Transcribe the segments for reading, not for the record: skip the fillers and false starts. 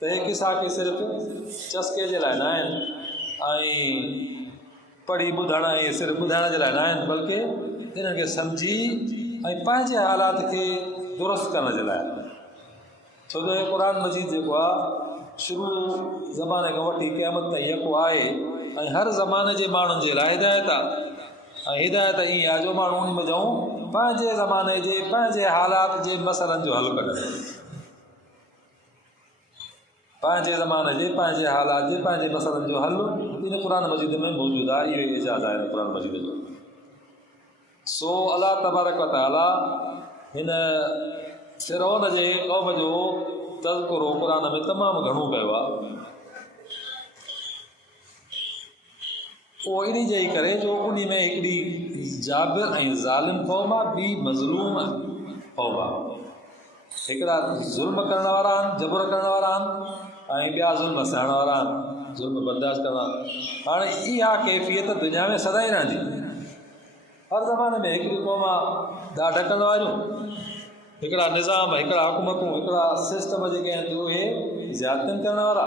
त हे किसा के सिर्फ़ु चस्के जे लाइ न आहिनि ऐं पढ़ी ॿुधण ऐं सिर्फ़ु ॿुधाइण जे लाइ न आहिनि, बल्कि इन्हनि खे सम्झी ऐं पंहिंजे हालात खे दुरुस्त करण जे लाइ। छो जो क़ुर मजीद जेको आहे शुरू ज़माने खां वठी क़यामत ताईं यको आहे ऐं हर ज़माने जे माण्हुनि जे लाइ हिदायत आहे। ऐं हिदायत ईअं आहे जो माण्हू उन में जाऊं पंहिंजे ज़माने जे पंहिंजे हालात जे मसइलनि जो हल कढनि, पंहिंजे ज़माने जे पंहिंजे हालात जे पंहिंजे मसइलनि जो हल इन क़ुर मजीद में मौजूदु आहे। इहो ई इजाज़ आहे क़ुर मजीद जो। सो अल्लाह तबारक व तआला हिन फ़िरौन जे क़ौम जो तज़किरो क़ुर में तमामु घणो कयो आहे। उहो इन जे ई करे जो उन में हिकिड़ी जाबिर ऐं ज़ालिम क़ौम आहे, ॿी मज़लूम क़ौम आहे। हिकिड़ा ज़ुल्म करण वारा आहिनि, जबर करण वारा आहिनि ऐं ॿिया ज़ुल्म सहण वारा आहिनि, ज़ुल्म बर्दाश्त करण वारा। हाणे इहा कैफ़ियत दुनिया में सदाई रहंदी। हर ज़माने में हिकिड़ी क़ौम आहे दा ढकण वारियूं, हिकिड़ा निज़ाम, हिकिड़ा हुकूमतूं, हिकिड़ा सिस्टम जेके आहिनि उहे ज़्यादतियुनि करण वारा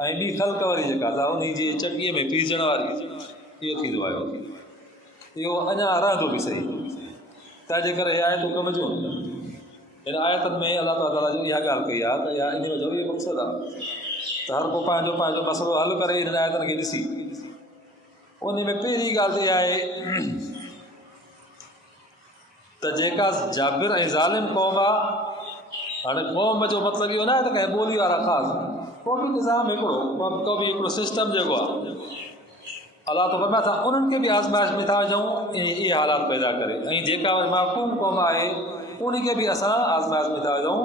ऐं ॿी ख़ल्क़ वारी जेका आहे उन जी चकीअ में पीसण वारी। इहो थींदो आहे, इहो अञा रहंदो बि सही। तंहिंजे करे इहे आयतूं कम जूं हिन आयतनि में अलाह ताला जो इहा ॻाल्हि कई आहे त इहा इन जो इहो मक़सदु आहे त हर को पंहिंजो पंहिंजो मसइलो हल करे हिन आयतनि खे ॾिसी। उन में पहिरीं ॻाल्हि त इहा आहे त जेका जाबिर ऐं ज़ालिम क़ौम आहे, हाणे क़ौम जो मतिलबु इहो न आहे त कंहिं ॿोली वारा ख़ासि, को बि निज़ाम हिकिड़ो, को बि हिकिड़ो सिस्टम जेको आहे अलाह तो फरमाए था उन्हनि खे बि आज़माइश में था विझूं इहे हालात पैदा करे, ऐं जेका वरी महकूम क़ौम आहे उन खे बि असां आज़माइश में था विझूं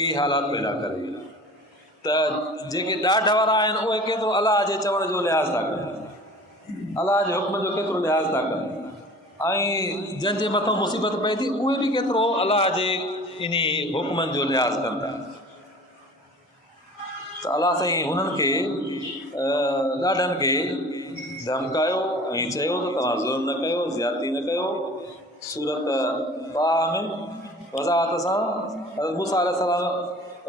इहे हालात पैदा करे। त जेके ॾाढ वारा आहिनि उहे केतिरो अलाह जे चवण जो लिहाज़ था कनि, अलाह जे हुक्म जो केतिरो लिहाज़ था कनि, ऐं जंहिंजे मथां मुसीबत पए थी उहे बि केतिरो अलाह जे इन हुक्मनि जो लिहाज़ कनि था। त अलाह साईं हुननि खे ॾाढनि खे धमकायो ऐं चयो त तव्हां ज़ुल्म न कयो, ज़्यादती न कयो। सूरत बाह में वज़ाहत सां हज़रत मूसा अलैहिस्सलाम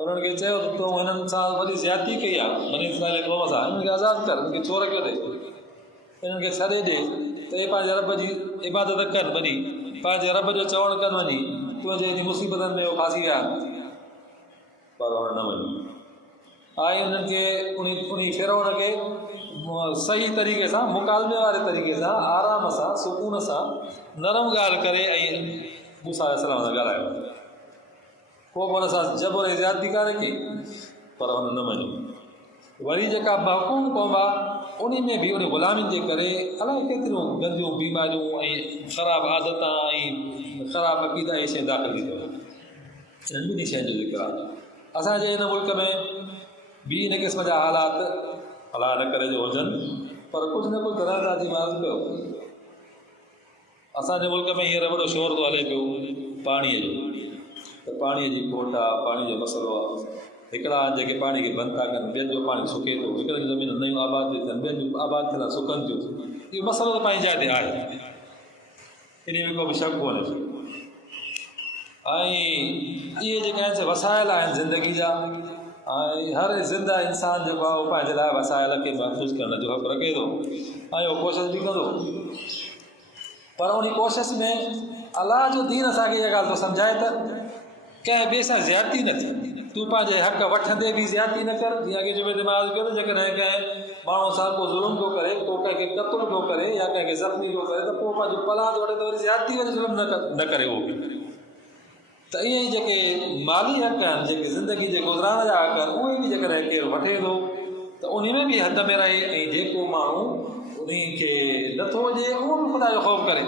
उन्हनि खे चयो त तूं हिननि सां वॾी ज़्यादती कई आहे, बनी इस्राईल क़ौम सां, हिननि खे आज़ादु कर, हिननि खे चोर कयो अथई, हिननि खे छॾे ॾे त इहे पंहिंजे रब जी इबादत कनि, वञी पंहिंजे रब जो चवणु कनि, वञी तुंहिंजे हिन मुसीबतनि में उहो फासी विया, पर हुन न वञी। ऐं उन्हनि खे उन फ़िरौन खे सही तरीक़े सां, मुकालमे वारे तरीक़े सां, आराम सां, सुकून सां, नरम ॻाल्हि करे ऐं मूसा अलैहिस्सलाम सां ॻाल्हायो। को बि हुन सां जबर ऐं ज़्यादती कान्हे की, पर हुन न मञी। वरी जेका महकूम क़ौम आहे उन में बि उन ग़ुलामियुनि जे करे अलाए केतिरियूं गंदियूं बीमारियूं ऐं ख़राबु आदतां ऐं ख़राबु अक़ीदा इहे शइ दाख़िल थी अथव। इन्हनि ॿिन्ही शयुनि जो ज़िक्र आहे। असांजे हिन मुल्क में बि इन क़िस्म जा हालात अलाह न करे जो हुजनि, पर कुझु न कुझु तरह जी मालूम कयो। असांजे मुल्क में हींअर वॾो शोर थो हले पियो पाणीअ जो, त पाणीअ जी खोट आहे, पाणी जो मसइलो आहे। हिकिड़ा जेके पाणी खे बंदि था कनि, ॿियनि जो पाणी सुके थो, हिकिड़े ज़मीन नयूं आबाद थियूं थियनि, ॿियनि जूं आबाद थियनि सुकनि थियूं। इहो मसइलो त पंहिंजी जाइ ते आहे, इन में को बि शक कोन्हे। ऐं इहे जेके आहिनि वसाइल आहिनि ज़िंदगी जा, ऐं हर ज़िंदा इंसान जेको आहे उहो पंहिंजे लाइ वसाइल खे महफ़ूज़ करण जो हक़ रखे थो ऐं उहो कोशिशि बि कंदो। पर उन कोशिशि में अलाह जो दीन असांखे इहा ॻाल्हि थो सम्झाए त कंहिं ॿिए सां ज़्यादती न थी। तूं पंहिंजे हक़ वठंदे बि ज़्यादती न कर। जीअं अॻे जुमे ते मां अर्ज़ु कयो त जेकॾहिं कंहिं माण्हू सां को ज़ुल्म थो करे, को कंहिंखे क़त्लु थो करे या कंहिंखे ज़ख़्मी थो करे, त पोइ पंहिंजो पलाह थो वठे त वरी ज़्यादती वरी ज़ुल्म न करे उहो बि। त ईअं ई जेके माली हक़ आहिनि, जेके ज़िंदगी जे गुज़राइण जा हक़ आहिनि, उहे बि जेकॾहिं केरु वठे थो त उन में बि हद में रहे, ऐं जेको माण्हू उन खे नथो हुजे उहो बि ख़ुदा जो ख़ौफ़ करे।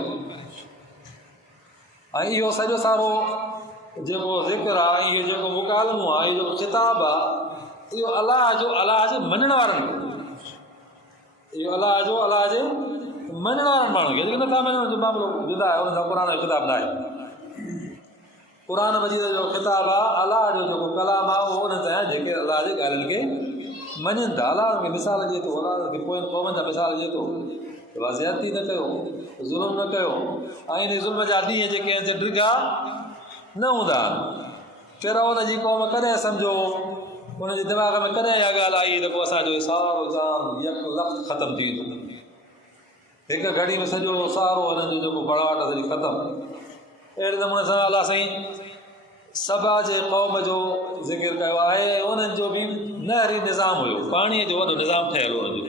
ऐं इहो सॼो सारो जेको ज़िक्र आहे, इहो जेको मुकालमो आहे, इहो जेको ख़िताबु आहे, इहो अलाह जे मञण वारनि खे, इहो अलाह जे मञण वारनि माण्हुनि खे। जेके नथा मञण जो मामिलो जुदा आहे, उन सां क़ुर जो ख़िताबु न आहे। क़ुर मजीद जो ख़िताबु आहे, अलाह जो जेको कलाम आहे उहो उन ते आहे जेके अलाह जे ॻाल्हियुनि खे मञनि था। अलाह खे मिसाल ॾिए थो, अलाह खे पोइ क़ौमनि जा मिसाल ॾिए थो, ज़्यादती न कयो, ज़ुल्म न कयो, ऐं इन ज़ुल्म जा ॾींहं जेके आहिनि ड्रिघा न हूंदा। फ़िरौन जी क़ौम कॾहिं सम्झो उनजे दिमाग़ में कॾहिं इहा ॻाल्हि आई त पोइ असांजो सारो जाम यक लफ़्ज़ ख़तमु थी वेंदो, हिकु घड़ी में सॼो सारो हिननि जो जेको बड़ावट सॼी ख़तमु। अहिड़े नमूने सां अलाह साईं सबा जे क़ौम जो ज़िक्र कयो आहे। उन्हनि जो बि नहरी निज़ाम हुयो, पाणीअ जो वॾो निज़ाम ठहियलु हो हुनजो।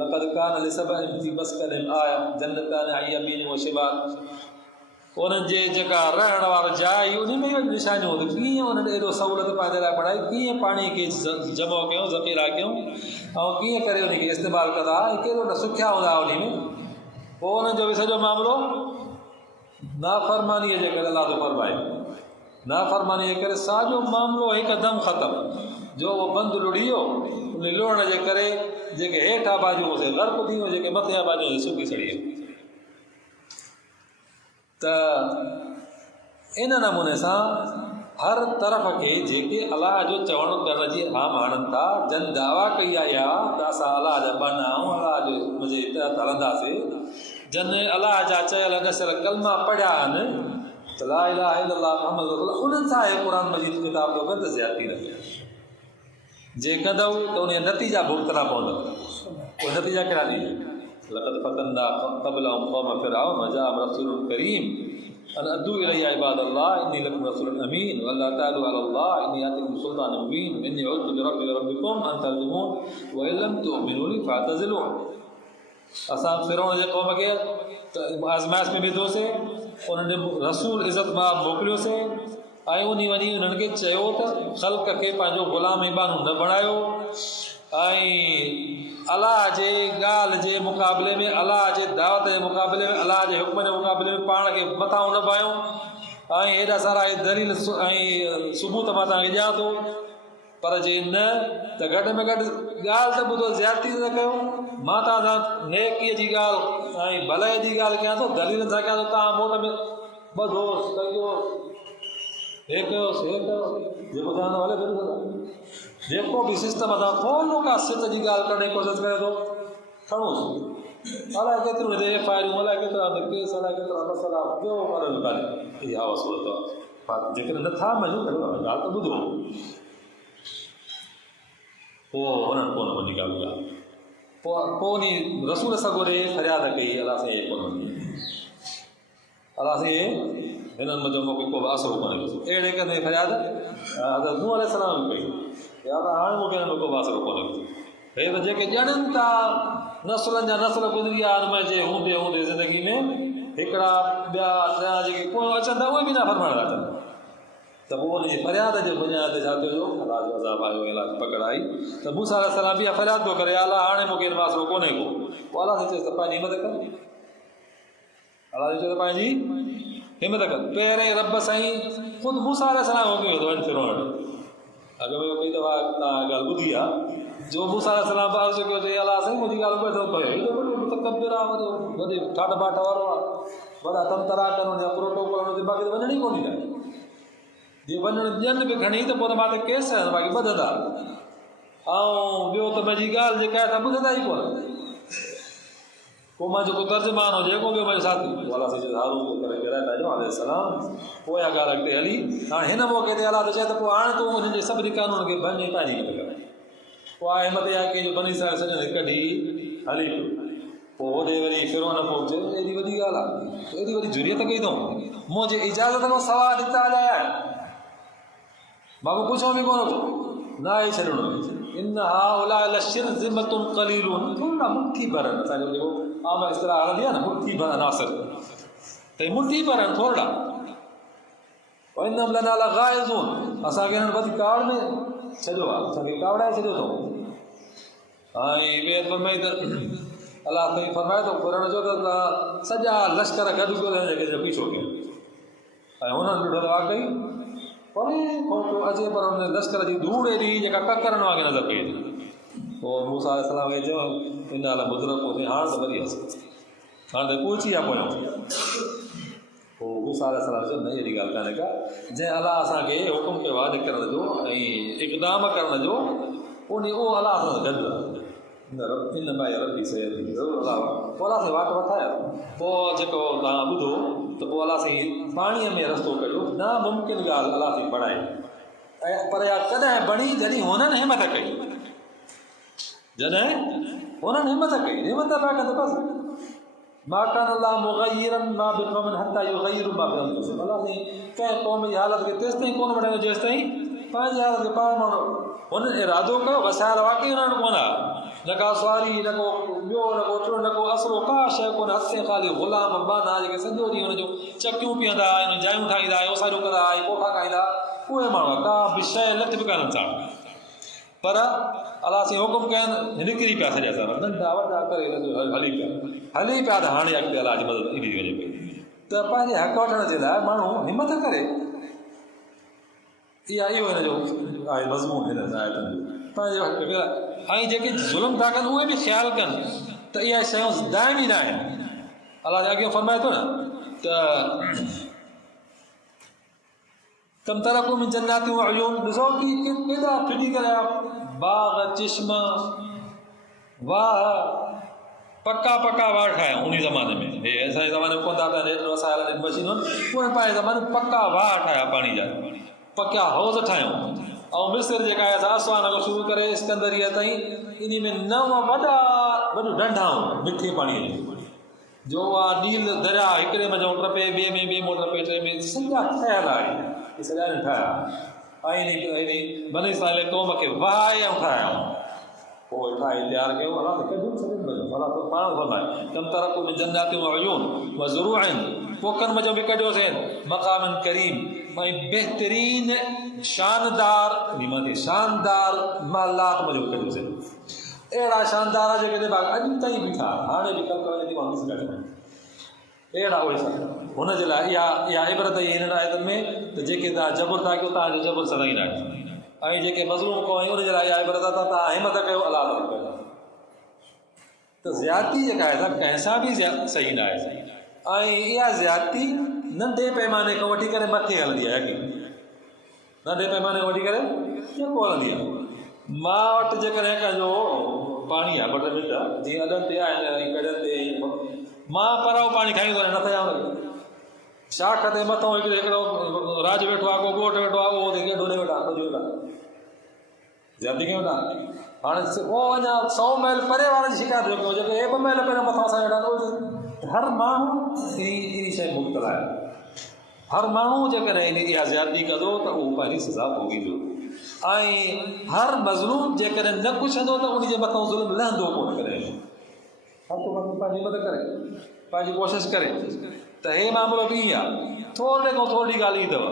लक़द कान लिसबइन फ़ी मस्कनिहिम आया जन्नतानि अन यमीन व शिमाल। उन्हनि जे जेका रहण वारो जाइ उन में वॾी निशानियूं हूंदियूं, कीअं उन्हनि एॾो सहूलियत पंहिंजे लाइ बणाई, कीअं पाणीअ खे जमो कयूं, ज़ख़ीरा कयूं ऐं कीअं करे उन खे इस्तेमालु कंदा, कहिड़ो न सुखिया हूंदा उन में। पोइ उन्हनि जो बि सॼो मामिलो नाफ़रमानीअ जे करे अलाह थो फरमाए, नाफ़रमानीअ जे करे साॼो मामिलो हिकदमि ख़तमु, जो उहो बंदि लुड़ी वियो। उन लुड़ण जे करे जेके हेठां बाजूं हुओसीं गर्क थी वियूं, जेके मथियां बाजूं हुओसीं सुकी सड़ी वियूं। त इन नमूने सां हर तरफ़ खे जेके अलाह जो चवण करण जी हा माननि था, जन दावा कई आहे त असां अलाह जा बना आहियूं, अलाह जो मुंहिंजे तहत हलंदासीं, जन अलाह जा चयल नसियल कलमा पढ़िया आहिनि त ला इलाहा इल्लल्लाह मुहम्मद रसूलुल्लाह, उन्हनि सां आहे क़ुर मजीद किताब तो गंद ज़्यादती न कयो। जे कंदव त उन नतीजा भुगतना पवंदव। उहे नतीजा कहिड़ा ॾींदा? लक़द फतन्ना क़बलहुम क़ौम फ़िरऔन वजाअहुम रसूलुन करीम अन अद्दू इलैया इबादल्लाह इन्नी लकुम रसूलुन अमीन वल्ला तालू अलल्लाह इन्नी आतिकुम सुल्तानुम मुबीन इन्नी उज़्तु बिरब्बी व रब्बिकुम अन तर्जुमून व इन लम तु'मिनू ली फ़अतज़िलून। असां फ़िरऔन जे क़ौम खे आज़माइश में विधोसीं, उन्हनि रसूल इज़त मां मोकिलियोसीं ऐं उन वञी उन्हनि खे चयो त ख़ल्क़ खे पंहिंजो ग़ुलाम बानू न बणायो ऐं अलाह जे ॻाल्हि जे मुक़ाबले में, अलाह जे दावत जे मुक़ाबले में, अलाह जे हुक्म जे मुक़ाबले में पाण खे मथां न पायूं। ऐं हेॾा सारा दलील ऐं सबूत मां तव्हांखे ॾियां थो, पर जे न त घटि में घटि ॻाल्हि त ॿुधो, ज़्यादती न कयो। मां तव्हां सां नेकीअ जी ॻाल्हि ऐं भलाई जी ॻाल्हि कयां थो, दलीलनि सां कयां थो, तव्हां मोट में ॿधोसि कयोसि हे कयोसि हे कयोसि, जेको चवंदो हले बिल्कुलु। जेको बि सिस्टम असां थोरो का सित जी ॻाल्हि करण जी कोशिशि करे थो, खणोसि। अलाए केतिरियूं हिते एफआईआरूं, अलाए केतिरा केस, अलाए केतिरा मसइला, ॿियो पर कान्हे। इहा सूरत आहे। जेकॾहिं नथा मञूं ॻाल्हि त ॿुधो, पोइ उन्हनि कोन वञी ॻाल्हि ॿुधायो। पोइ उन रसूल सॻोरे फरियाद कई, अलाह साईं कोन वञी, अलाह साईं हिननि मुंहिंजो मूंखे को बि असरु कोन्हे कयो। अहिड़े कंदे फरियाद हज़रत नूह अलैहिस्सलाम कई, या त हाणे मूंखे हिन में को बि असरु कोन्हे कयो। हे त जेके ॼणनि था नसलनि जा नसल गुज़री विया आहिनि, जे हूंदे हूंदे ज़िंदगी में हिकिड़ा ॿिया टिया जेके पोइ अचनि था, उहे बि न फरमाइण था अचनि। त पोइ उनजी फरियाद जे बुनियाद ते छा थियो, अलाह जो अज़ाब आयो, अलाह जी पकड़ आई। त मूसा अलैहिस्सलाम बि फरियाद पियो करे, अलाह हाणे मूंखे हिन में असरु कोन्हे को। पोइ अलाह सां चएसि त पंहिंजी हिमत कर, अलाह चए त पंहिंजी हिमत कर। पहिरें रब साईं ख़ुदि मूसा अलैहिस्सलाम हो वियो वञ फिरोन वटि। अॻ में कई दफ़ा तव्हां ॻाल्हि ॿुधी आहे, जो मूसा अलैहिस्सलाम बि अर्ज़ु कयो चई अलाह साईं मुंहिंजी ॻाल्हि ॿुधो पियो, हेॾो वॾो मुतकब्बिर आहे, वॾो वॾे ठाठ बाट वारो आहे, वॾा तमतरा कनि, हुनजा प्रोटोकॉल हुनजे बाक़ी त वञण ई कोन ॾींदा। जे वञणु ॾियनि बि खणी त पोइ त मां त केस आहियां, बाक़ी ॿधंदा। ऐं ॿियो त मुंहिंजी ॻाल्हि जेका आहे त ॿुधंदा ई कोन। पोइ मां जेको तर्जुमान हुजे को ॿियो मुंहिंजो साथी अलाह साईं हारून करे गिराए था ॾियो अलैहिस्सलाम। पोइ इहा ॻाल्हि अॻिते हली। हाणे हिन मौक़े ते अलाह त चए त पोइ हाणे तूं हुननि जे सभिनी कानून खे भञी पंहिंजी हिमत कर। पोइ आहे हिमत इहा कंहिंजो बनी सां सॼो कढी हली पियो। पोइ होॾे वरी फिरोन पहुचे, एॾी वॾी ॻाल्हि आहे, एॾी वॾी जुरियत कई अथऊं, मुंहिंजे इजाज़त खां सवाइ निकिता हलिया आहे, मां को पुछो बि कोन न आहे छॾिणो। इन हाउलाए लशिरज़िमतुन क़लीलुन, थोरा मुट्ठी भरनि, असांजो जेको आम इस्तलाह हलंदी आहे न, मुट्ठी भर नासिर, त मुट्ठी भरनि थोरा। इन्नहुम लना लग़ाइज़ून, असांखे हिननि वधीक कावड़ में छॾियो आहे, असांखे कावड़ाए छॾियो अथऊं। ऐं ॿिए फरमाई त अलाह साईं फरमाए थो क़ुर जो त सॼा लश्कर गॾु कयो जेके पीछो कयो, ऐं हुननि ॾिठो त वाकई परे खां पियो अचे, पर हुन लश्कर जी धूड़ एॾी जेका ककरनि वांगुरु नज़र पई अचे। पोइ मूसा अलैहिस्सलाम खे चयो इन लाइ मुद्रक पोइ हाणे त वरी असां हाणे त पहुची विया पोयां। पोइ मूसा अलैहिस्सलाम चयो न अहिड़ी ॻाल्हि कान्हे का, जंहिं अलाह असांखे हुकुम कयो आहे निकिरण जो ऐं इक़दाम करण जो, उहो अलाह सां गॾु आहे। इन में रबी सही ज़रूरु अलाह, पोइ अलाह साईं वाट वठायो। पोइ जेको तव्हां ॿुधो त पोइ अलाह साईं पाणीअ में रस्तो कढियो, नामुमकिन ॻाल्हि अलाह साईं बणाए। पर या कॾहिं बणी जॾहिं हुननि हिमत कई, जॾहिं हुननि हिमत कई, हिमत पिया कनि बसि मा कान अल्लाह मुग़य्यिरन मा बिक़ौमिन हत्ता युग़य्यिरु मा बिअंफुसिहिम। अल्लाह कंहिं क़ौम जी हालत खे तेसि ताईं कोन बणाईंदो जेसि ताईं पंहिंजी हालत खे पाण माण्हू हुन इरादो कयो। वसायल वाक़ई हुननि कोन आहे, न का सुवारी, न को ॿियो, न को टियों, न को असरो, का शइ कोन। हथे ख़ाली ग़ुलाम बाना जेके सॼो ॾींहुं हुनजो चकियूं पीअंदा, जायूं ठाहींदा, ओसारियूं कंदा, कोठा खाईंदा, उहे माण्हू का बि शइ लथ बि कान्हनि था। पर अलाह साईं हुकुम कयनि, निकिरी पिया सॼा सारा नंढा वॾा करे हली पिया त हाणे अॻिते अलाह जी मदद ईंदी वञे पई। त पंहिंजे हक़ वठण जे लाइ माण्हू हिमत करे, इहो हिन जो आहे मज़मून हिन आयतुनि जो, पंहिंजे हक़ खे। ऐं जेके ज़ुल्म था कनि उहे बि ख़्यालु कनि त इहा शयूं दाइमी न आहिनि। अलाह अॻियां फरमाए थो न त कम तरक़ू मिन जन्नातिन व उयून, ॾिसो कि केॾा फिटी करे बाग़, चश्मा, वाह, पका वाह ठाहिया उन ज़माने में। हे असांजे ज़माने में कोन था पिया वसायल मशीनुनि, उहे पंहिंजे ज़माने में पका वाह ठाहिया, पाणी जा पका हौज़ ठाहियूं। ऐं मिस्र जेका आहे असां असवान खां शुरू करे सिकंदरीअ ताईं, इन में 9 वॾियूं ढंढाऊं मिठे पाणीअ जो आहे। नील दरिया हिकिड़े में टपे, ॿिए में टपे, टे में सॼा ठहियल आहे, सॼा ठाहिया। ऐं बनी इस्राईल क़ौम खे वहाए ऐं ठाहिया, पोइ ठाहे तयारु कयो। अलाह त कढियूं सभिनि अलाह त पाण फरमाए कम तरक़ू मिन जन्नातिन व उयून व ज़ुरूअन, पोखनि मज़ो बि कढियोसीं, मक़ामन करीम, ऐं बहितरीन शानदार महलात मज़ो कढियोसीं। अहिड़ा शानदार आहे जेके अॼु ताईं बीठा, हाणे बि कम करण माण्हू ॾिसी था अहिड़ा उहे सभु। हुनजे लाइ इहा इबरत ई हिननि आयतुनि में त जेके तव्हां जबर था कयो, तव्हांजो जबर सदाईं न आहे। ऐं जेके मज़लूम कयो उनजे लाइ इहा इबरत आहे, तव्हां हिमत कयो, अलाह ताला कयो। त ज़्यादती जेका आहे कंहिंसां बि सही न आहे। ऐं इहा ज़्यादती नंढे पैमाने खां वठी करे मथे हलंदी आहे। नंढे पैमाने खां वठी करे जेको हलंदी आहे। मां वटि जेकॾहिं कंहिंजो पाणी आहे, ॿ टे मिंट जीअं अॾनि ते आहिनि, कॾनि ते मां पराओ पाणी खाईंदो आहियां, न थिया शाख ते मथां हिकिड़ो राज वेठो आहे, को ॻोठ वेठो आहे, उहो केॾो ॾे वेठा ज़्यादती कयूं था। हाणे पोइ अञा 100 माइल परे वारनि जी शिकायत कयो, जेके 2 माइल पहिरियों मथां असां वेठा। हर माण्हू इन शइ मुख़्तलिफ़ आहे। हर माण्हू जेकॾहिं इहा ज़्यादती कंदो त उहो पंहिंजी सज़ा भोगींदो। ऐं हर मज़लूम जेकॾहिं न पुछंदो त उनजे मथां ज़ुल्म लहंदो कोन करे। पंहिंजी मदद करे, पंहिंजी कोशिशि करे। त हे मामिलो बि ईअं आहे, थोरे खां थोरी ॻाल्हि ई अथव।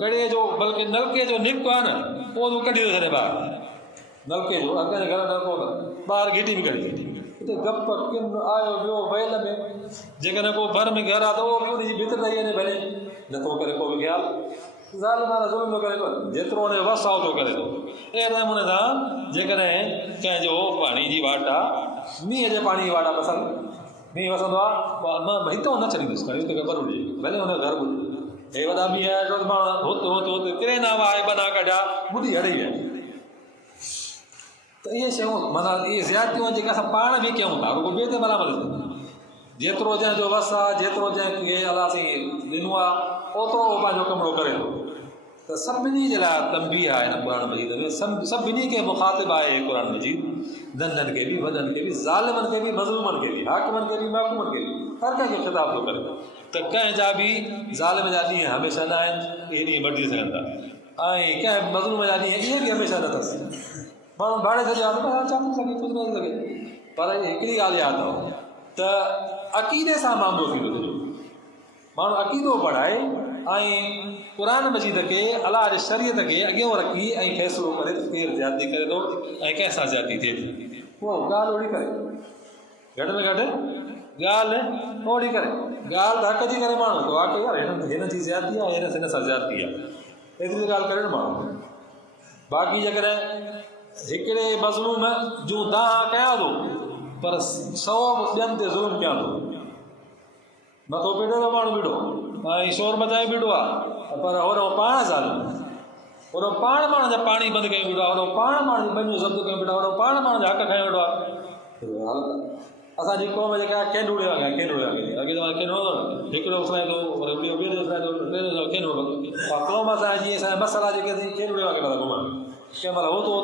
कड़े जो बल्कि नलके जो निक आहे न, उहो कढी थो छॾे ॿाहिरि। नलके जो अॻियां घर नलको ॿाहिरि घिटी बि कढी हिते गप किन आयो वियो वैल में। जेकॾहिं को भर में घर आहे त उहो बि उनजी भित ठही वञे, भले नथो करे को बि ख़्यालु। ज़ालिमाना ज़ुल्म थो करे थो, जेतिरो हुनजो वस आहे ओतिरो करे थो। अहिड़े नमूने सां जेकॾहिं कंहिंजो पाणी जी वाट आहे, मींहं जे पाणी जी वाट आहे, पसंदि मींहुं वसंदो आहे, न हितां न छॾींदुसि करे, हिते ख़बर हुजे, भले हुनजो घर ॿुधे। हे वॾा मींहं आहे त माण्हू हुते किरे न आहे, बना कढिया, ॿुधी हड़ी विया। त इहे शयूं माना इहे ज़्यादतियूं जेके असां पाण बि कयूं था, रुॻो ॿिए ते बराबरि। जेतिरो जंहिंजो वस आहे, जेतिरो जंहिंखे अलाह साईं ॾिनो आहे, ओतिरो उहो पंहिंजो कमिरो करे थो। त सभिनी जे लाइ तंबीह आहे हिन क़ुर मजीद में। सभिनी खे मुखातिब आहे क़ुर मजीद, नंढनि खे बि, वॾनि खे बि, ज़ालिमनि खे बि, मज़लूमनि खे बि, हाकिमनि खे बि, महकूमनि खे बि, हर कंहिंखे ख़िताब थो करे। त कंहिंजा बि ज़ालिम जा ॾींहं हमेशह न आहिनि, इहे ॾींहं मटिजी सघनि था। ऐं कंहिं मज़लूम जा ॾींहं इहे बि हमेशह न अथसि। माण्हू भाड़े छॾियो आहे त छा थो सघे, कुझु नथो सघे। पर हिकिड़ी ॻाल्हि यादि अथव त अक़ीदे सां मामिलो थींदो सॼो। माण्हू अक़ीदो पढ़ाए ऐं क़ुर मजीद खे, अलाह जे शरीयत खे अॻियां रखी ऐं फ़ैसिलो करे त केरु ज़्यादती करे थो ऐं कंहिंसां ज़्यादती थिए थी, उहो ॻाल्हि ओड़ी करे, घटि में घटि ॻाल्हि ओड़ी करे, ॻाल्हि हक़ जी करे माण्हू त वाक़ई यार हिन जी ज़्यादती आहे, हिन सां ज़्यादती आहे, एतिरी ॻाल्हि करे न माण्हू। बाक़ी जेकॾहिं हिकिड़े मज़लूम जूं दाह कयां थो, पर 100 ॿियनि ते ज़ुल्म कयां थो, मथो पीड़े थो माण्हू बीठो ऐं शोर मचाए बीठो आहे, पर हुन पाण ज़ालिम, हुन पाण माण्हू जा पाणी बंदि कयूं बीठो आहे, हुन पाण माण्हू जी ॿनियूं ज़ब्त कयूं बीठो आहे, हुन पाण माण्हू जा हक़ खयो वेठो आहे। असांजी क़ौम जेका केंडूड़े वांगुरु आहे, केंडूड़े वांगुरु अॻे ज़माने केंडो हिकिड़ो उछलाईंदो वरी ॿियो उछलाईंदो केंडूड़ो क़ौम असांजा जीअं असांजा मसाला जेके केंडूड़े वांगुरु था घुमनि कंहिं महिल हो थो